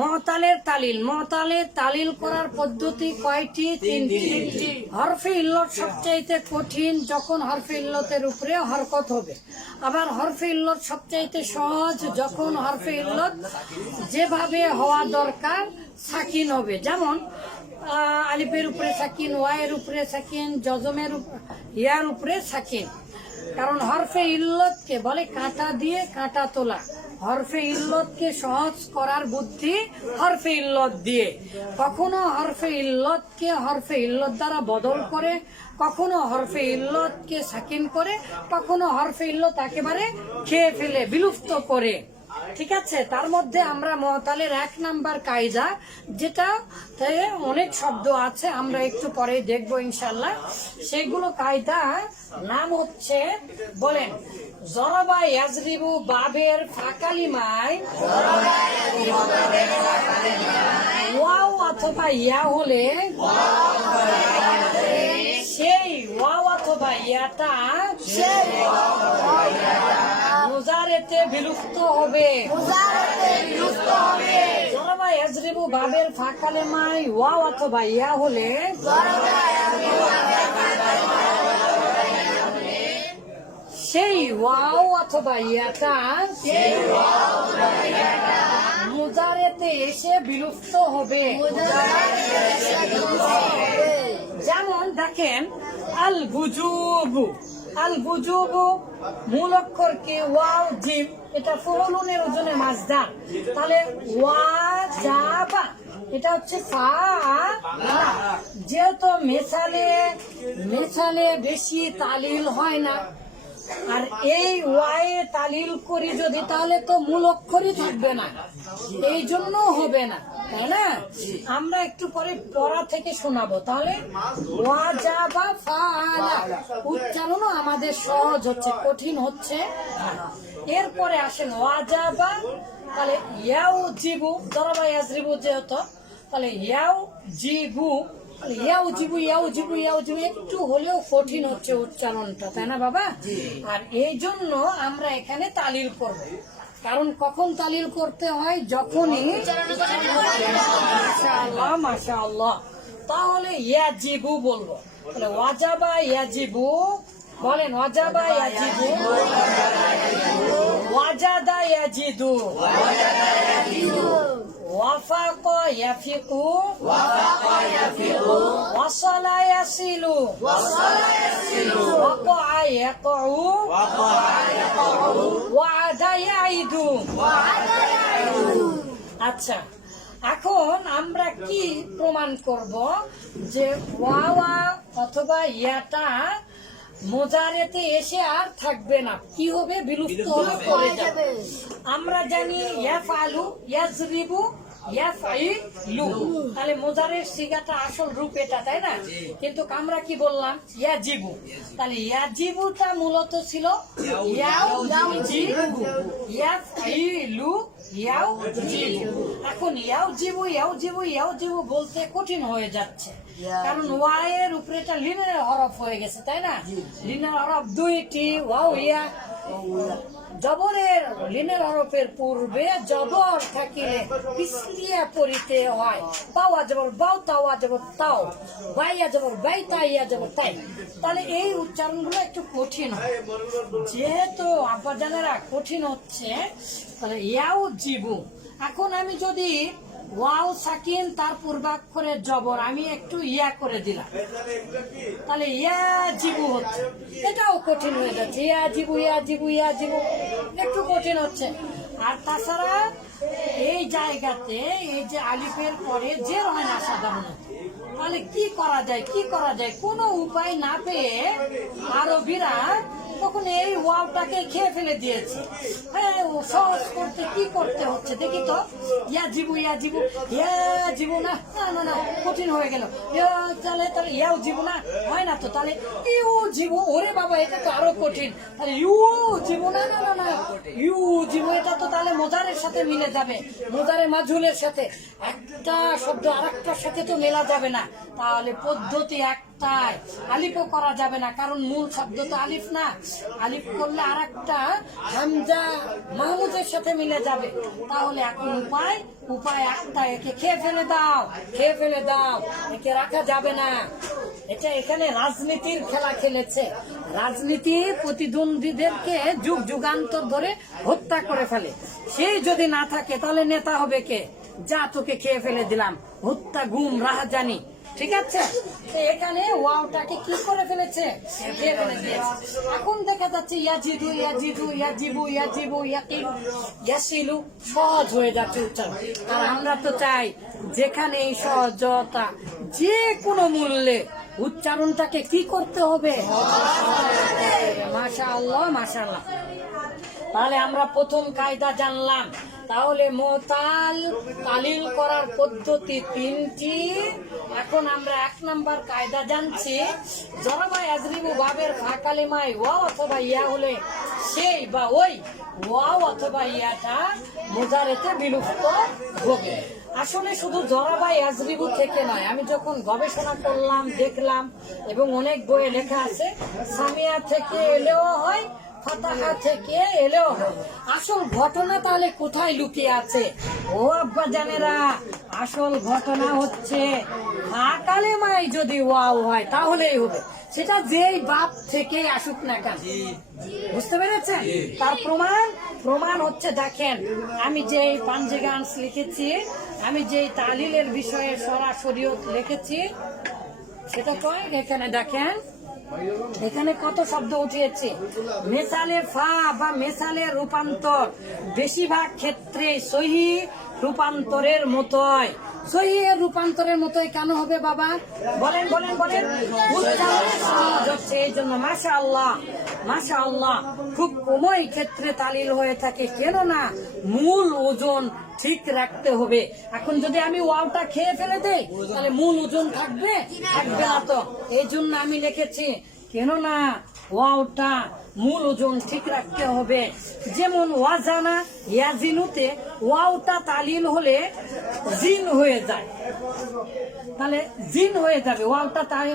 মতালের তালিল করার পদ্ধতি কয়টি? তিনটি। হরফে ইল্লত সবচাইতে কঠিন যখন হরফে ইল্লতের উপরে হরকত হবে, আবার হরফে ইল্লত সবচাইতে সহজ যখন হরফে ইল্লত যেভাবে হওয়া দরকার সাকিন হবে। যেমন আলিফের উপরে সাকিন, ওয়াইয়ের উপরে সাকিন, জজমের ইয়ার উপরে সাকিন। কারণ হরফে ইল্লতকে বলে কাঁটা দিয়ে কাঁটা তোলা। হরফে ইল্লতকে সহজ করার বুদ্ধি হরফে ইল্লত দিয়ে। কখনো হরফে ইল্লতকে হরফে ইল্লত দ্বারা বদল করে, কখনো হরফে ইল্লতকে সাকিন করে, কখনো হরফে ইল্লত একেবারে খেয়ে ফেলে, বিলুপ্ত করে। ঠিক আছে, তার মধ্যে আমরা মুতালের 1 নাম্বার কায়দা, যেটা অনেক শব্দ আছে, আমরা একটু পরে দেখবো ইনশাল্লাহ। সেগুলো কায়দা নাম হচ্ছে, বলেন, জরবা ইয়াজরিবু বাবের ফাকালিমায় ওয়াও অথবা ইয়া হলে সেই ওয়াও অথবা ইয়াটা মুজারেতে বিলুপ্ত হবে। জরবা ইয়াজরিবু বাবের ফাকালিমায় ওয়াও অথবা ইয়া হলে সেই ওয়াও অথবা ইয়াটা মুজারেতে এসে বিলুপ্ত হবে। যেমন দেখেন, আল বুজুবু, আল বুজুবু মূল অক্ষর কি? ওয়াও জিম, এটা ফুলুনের ওজনে মাজদার। তাহলে ওয়াজাবা এটা হচ্ছে ফা। যেহেতু মেছালে বেশি তালিল হয় না, আর এই ওয়ায়ে তালিল করি যদি, তাহলে তো মূল অক্ষরই থাকবে না, এই জন্য হবে না, তাই না? আমরা একটু পরে পড়া থেকে শোনাবো। তাহলে ওয়াজাবা ফাআলা উচ্চারণও আমাদের সহজ হচ্ছে, কঠিন হচ্ছে। এরপরে আসেন ওয়াজাবা, তাহলে ইয়াউ জিবু, জরবা ইয়াজরিবু যেহেতু, তাহলে ইয়াউ জিবু, ইয়াউ জিবু ইয়াউ জিবু ইয়াউ জিবু একটু হলেও কঠিন হচ্ছে উচ্চারণটা, তাই না বাবা? আর এই জন্য আমরা এখানে তালিল করব। কারণ কখন তালিল করতে হয়? যখনই মাশাআল্লাহ মাশাআল্লাহ। তাহলে ইয়াজিবু বলবো, তাহলে ওয়াজাবা ইয়াজিবু, বলেন ওয়াজাবা ইয়াজিবু, ওয়াজাদা ইয়াজিদু, ওয়াফাকা ইয়াফিকু, ওয়াসালা ইয়াসিলু, ওয়াকাআ ইয়াকাউ, ওয়াআদা ইয়াইদু। আচ্ছা, এখন আমরা কি প্রমাণ করব যে ওয়াওয়া অথবা ইয়াটা মুজারেতে এসে আর থাকবে না, কি হবে? বিলুপ্ত হবে, পড়ে যাবে। আমরা জানি ইয়াফআলু, ইয়াজরিবু, ইয়াফইলু, তাহলে মুজারের সিগাটা আসল রূপ এটা, তাই না? কিন্তু আমরা কি বললাম? ইয়াজিবু। তাহলে ইয়াজিবুটা মূলত ছিল ইয়াউজিবু, ইয়াফইলু ইয়াউজিবু। এখন ইয়াউজিবু ইয়াউজিবু ইয়াউজিবু বলতে কঠিন হয়ে যাচ্ছে, কারণ ওয়ায়ের উপরে এটা লিনের হরফ হয়ে গেছে, তাই না? লিনের হরফ দুইটি, ওয়াও ইয়া। জবরের লিনের হরফের পূর্বে জবর থাকিলে পিছলিয়া পড়িতে হয়। বাওয়া জবর বাও, তাওয়া জবর তাও, বাইয়া জবর বাই, তাইয়া জবর তাই। তাহলে এই উচ্চারণগুলো একটু কঠিন হয়। যেহেতু আব্বাজানেরা কঠিন হচ্ছে, তাহলে ইয়াও জিবু। এখন আমি যদি ওয়াও সাকিন তার পূর্বাক্ষরের জবর আমি একটু ইয়া করে দিলাম, তাহলে ইয়া জিবু হচ্ছে, এটাও কঠিন হয়ে যাচ্ছে। ইয়া জিবু ইয়া জিবু ইয়া জিবু একটু কঠিন হচ্ছে। আর তাছাড়া এই জায়গাতে এই যে আলিফের পরে জের হয় না সাধারণত, তাহলে কি করা যায়? কোনো উপায় না পেয়ে আরবিরা তখন এই ওয়াওটাকে খেয়ে ফেলে দিয়েছে। হ্যাঁ, সহজ করতে কি করতে হচ্ছে দেখি তো। ইয়াজিবু ইয়াজিবু ইয়াজিবু, না না না, কঠিন হয়ে গেল। তাহলে ইয়াও জিবু না, হয় না তো। তাহলে ইউ জিবু, ওরে বাবা, এটা তো আরো কঠিন। তাহলে ইউ জিবু, না না না, ইউ জিবু, এটা তো তাহলে মোজারের সাথে মিলে যাবে, মোজারে মাজহুলের সাথে। একটা শব্দ আরেকটার সাথে তো মেলা যাবে না, তাহলে পদ্ধতি একটাই। আলিফও করা যাবে না, কারণ মূল শব্দ তো আলিফ না। আলিফ করলে আরেকটা হামজা মাহমুদের সাথে মিলে যাবে। তাহলে এখন উপায় একটা, একে খেয়ে ফেলে দাও, একে রাখা যাবে না। এটা এখানে রাজনীতির খেলা খেলেছে। রাজনীতি প্রতিদ্বন্দ্বীদেরকে যুগ যুগান্তর ধরে হত্যা করে ফেলে। সেই যদি না থাকে তাহলে নেতা হবে কে? যা তোকে খেয়ে ফেলে দিলাম, হত্যা, গুম, রাহাজানি। ঠিক আছে, তো এখানে ওয়াওটাকে কি করে ফেলেছে? খেয়ে ফেলে দিয়েছে। এখন দেখা যাচ্ছে ইয়াজিদু, ইয়াজিদু, ইয়াজিবু, ইয়াজিবু, ইয়াকিলু, ইয়াসিলু সহজ হয়ে যাচ্ছে উচ্চারণ। আর আমরা তো চাই যেখানে এই সহজতা, যে কোনো মূল্যে উচ্চারণটাকে কি করতে হবে? মাশাআল্লাহ, মাশাআল্লাহ। তাহলে আমরা প্রথম কায়দা জানলাম। তাহলে মোতাল তালিল করার পদ্ধতি 3টি। এখন আমরা 1 নাম্বার কায়দা জানছি। জরাবা ইয়াজরিবু বাবের ফাকালিমায় ওয়া অথবা ইয়া হলে সেই বা ওই ওয়াও অথবা ইয়াটা মুজারেতে বিলুপ্ত হবে। আসলে শুধু জরাবা ইয়াজরিবু থেকে নয়, আমি যখন গবেষণা করলাম, দেখলাম এবং অনেক বইয়ে লেখা আছে সামিয়া থেকে এলেও হয়, ফাতাহা থেকে এলেও হয়। আসল ঘটনা তাহলে কোথায় লুকিয়ে আছে? ও আব্বা জানেরা, আসল ঘটনা হচ্ছে কালেমায় যদি ওয়াও হয় তাহলেই হবে, সেটা যেই বাপ থেকে আসুক না কেন। বুঝতে পেরেছেন? তার প্রমাণ হচ্ছে, দেখেন আমি যে পাঞ্জিগান্স লিখেছি, আমি যে তালিলের বিষয়ে সরাসরি লিখেছি, সেটা কয় এখানে দেখেন, এখানে কত শব্দ উঠিয়েছে। মেসালে ফা বা মেসালের রূপান্তর বেশিরভাগ ক্ষেত্রে সহি রূপান্তরের মতোই। সহি এর রূপান্তরের মতোই কেন হবে বাবা? বলেন উচ্চারণ সহজ হচ্ছে এই জন্য। মাশাআল্লাহ, মাশাআল্লাহ। খুব কমই ক্ষেত্রে তালিল হয়ে থাকে, কেননা মূল ওজন ঠিক রাখতে হবে। এখন যদি আমি ওয়াওটা খেয়ে ফেলে দেই তাহলে মূল ওজন থাকবে না তো। এই জন্য আমি লিখেছি, কেননা ওয়াওটা মূল ওজন ঠিক রাখতে হবে। যেমন ওয়াজানা ইয়াজিনুতে ওয়াওটা তালিল হলে জিন হয়ে যায়, তাহলে জিন হয়ে যাবে। ওয়াওটা তাই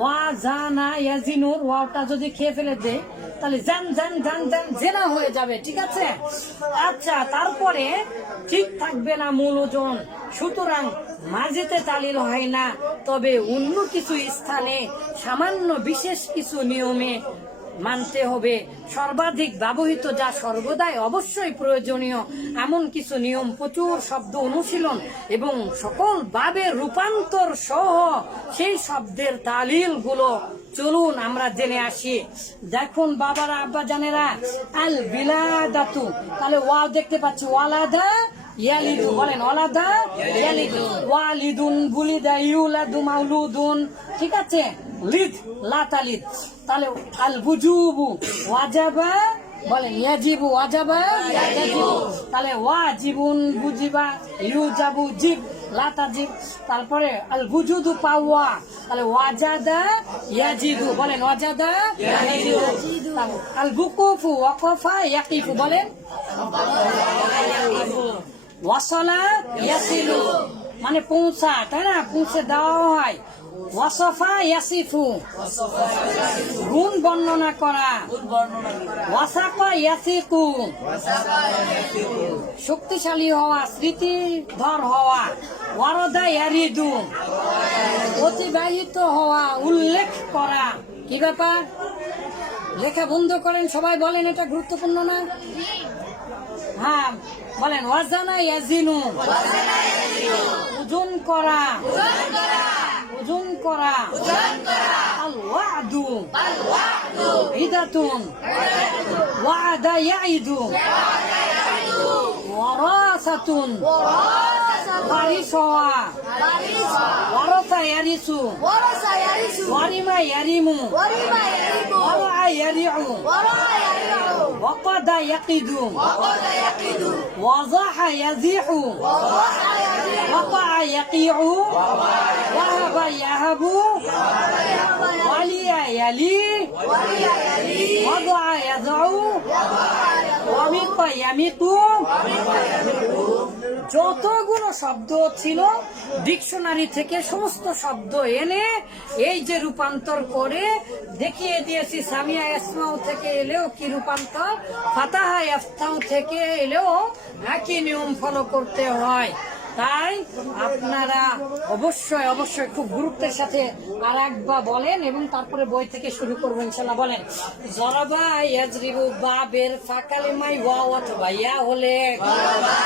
ওয়াজানা ইয়াজিনুর ওয়াওটা যদি খেয়ে ফেলে দেয় তাহলে জান জেনা হয়ে যাবে। ঠিক আছে, আচ্ছা। তারপরে ঠিক থাকবে না মূল ওজন, সুতরাং মাঝেতে তালিল হয় না। তবে অন্য কিছু স্থানে সামান্য বিশেষ কিছু নিয়মে মানতে হবে। সর্বাধিক ব্যবহৃত, যা সর্বদাই অবশ্যই প্রয়োজনীয় এমন কিছু নিয়ম, প্রচুর শব্দ অনুশীলন এবং সকল ভাবের রূপান্তর সহ সেই শব্দের তালিল গুলো চলুন আমরা জেনে আসি। দেখুন বাবারা, আব্বা জানেরা, আল বিলাদাতু, তাহলে ওয়াও দেখতে পাচ্ছি, ওয়ালাদা ইয়ালিদু, বলেন ওয়ালাদা ইয়ালিদু, ওয়ালিদুন বুলিদা ইউলাদু মাউলুদুন। ঠিক আছে, লিদ লা তালিদ। তাহলে আল বুজুবু ওয়াজাবা, বলেন ইয়াজিবু, ওয়াজাবা ইয়াজিবু। তাহলে ওয়াজিবুন বুজিবা, ইউজাবু জিব লা তাজিব। তারপরে আল বুজুদু পাওয়া, তাহলে ওয়াজাদা ইয়াজিদু, বলেন ওয়াজাদা ইয়াজিদু। আল বুকুফু ওয়াকফা ইয়াকিফু, বলেন ওয়াসালা ইয়াসিলু, মানে পৌঁছা, তাই না? পৌঁছে দেওয়া হয়। ওয়াসাফা ইয়াসিফু, গুণ বর্ণনা করা। ওয়াসাফা ইয়াসিকু, শক্তিশালী হওয়া, স্মৃতিধর হওয়া। ওয়ারদা ইয়ারিদু, অতিবাহিত হওয়া, উল্লেখ করা। কি ব্যাপার? লেখা বন্ধ করেন সবাই, বলেন এটা গুরুত্বপূর্ণ না? হ্যাঁ, বলেন ওয়াজানা ইয়াজিনু, ওজন করা, ওজন করা। আল ওয়াদু ইদাতুন, ওয়াদা ইয়াইদু। ওয়ারাসাতুন, ওয়ারিস হওয়া। ওয়ারাসা ইয়ারিসু, ওয়ারিমা ইয়ারিমু, ওয়ারা ইয়ারিউ। ওয়াকাদা ইয়াকিদু, ওয়াজাহা ইয়াজিহু, ওয়াকা ইয়াকিউ। ওয়াহাবা ইয়াহাবু, ওয়ালিয়া ইয়ালি, ওয়াদা ইয়াদউ, ওয়ামিকা ইয়ামিকু। যতগুলো শব্দ ছিল ডিকশনারি থেকে সমস্ত শব্দ এনে এই যে রূপান্তর করে দেখিয়ে দিয়েছি। সামিয়া ইসমাউ থেকে এলেও কি রূপান্তর, ফাতাহা ইফতাউ থেকে এলেও একই নিয়ম ফলো করতে হয়। তাই আপনারা অবশ্যই অবশ্যই খুব গুরুত্বের সাথে আর একবার বলেন এবং তারপরে বই থেকে শুরু করবো ইনশাল্লাহ। বলেন জরাবা ইয়াজরিবু বা বের ফাকালিমাই ওয়া অথবা ইয়া হলে, জরাবা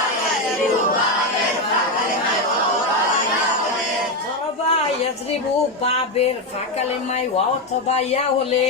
ইয়াজরিবু বা বের ফাকালিমাই ওয়া অথবা ইয়া হলে,